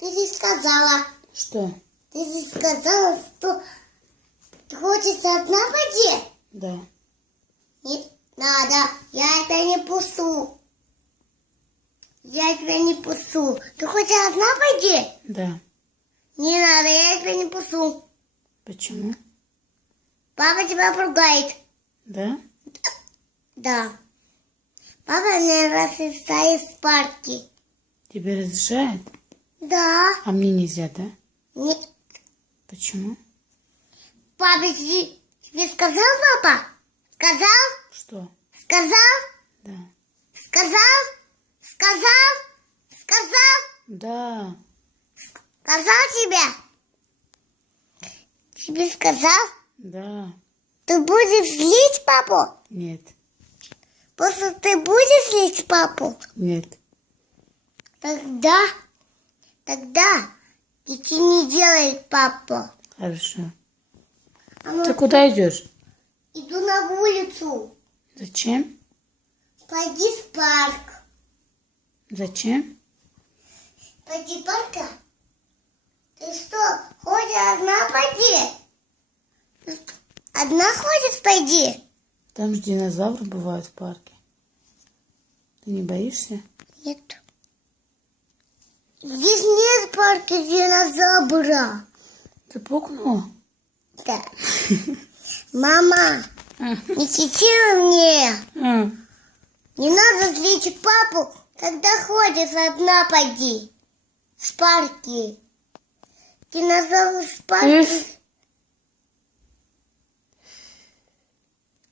Ты же сказала. Что? Ты же сказала, что ты хочешь одна в воде? Да. Не надо, я это не пусту. Я тебя не пусту. Ты хочешь одна в воде? Да. Не надо, я тебя не пусту. Почему? Папа тебя пугает. Да? Да. Папа мне разрешает в парке. Тебе разрешает? Да. А мне нельзя, да? Нет. Почему? Папа тебе сказал, папа? Сказал? Что? Сказал? Да. Сказал? Сказал? Сказал? Да. Сказал тебе? Тебе сказал? Да. Ты будешь злить папу? Нет. Просто ты будешь злить папу? Нет. Тогда ничего не делает папа. Хорошо. А ну, Ты куда идешь? иду на улицу. Зачем? Пойди в парк. Зачем? Пойди в парк. Ты что, ходишь одна пойди? Одна ходишь пойди? Там же динозавры бывают в парке. Ты не боишься? Нет. Здесь нет парка динозавра. Ты пукнула? Да. Мама, не кричи мне. Не надо злить папу, когда ходишь одна пойди. В парке. Динозавр в парке.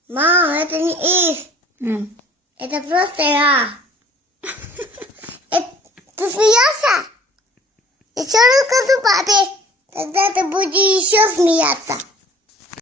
Мама, это не Ив. Это просто я. Ты смеялся? Еще расскажу папе. Тогда ты будешь еще смеяться.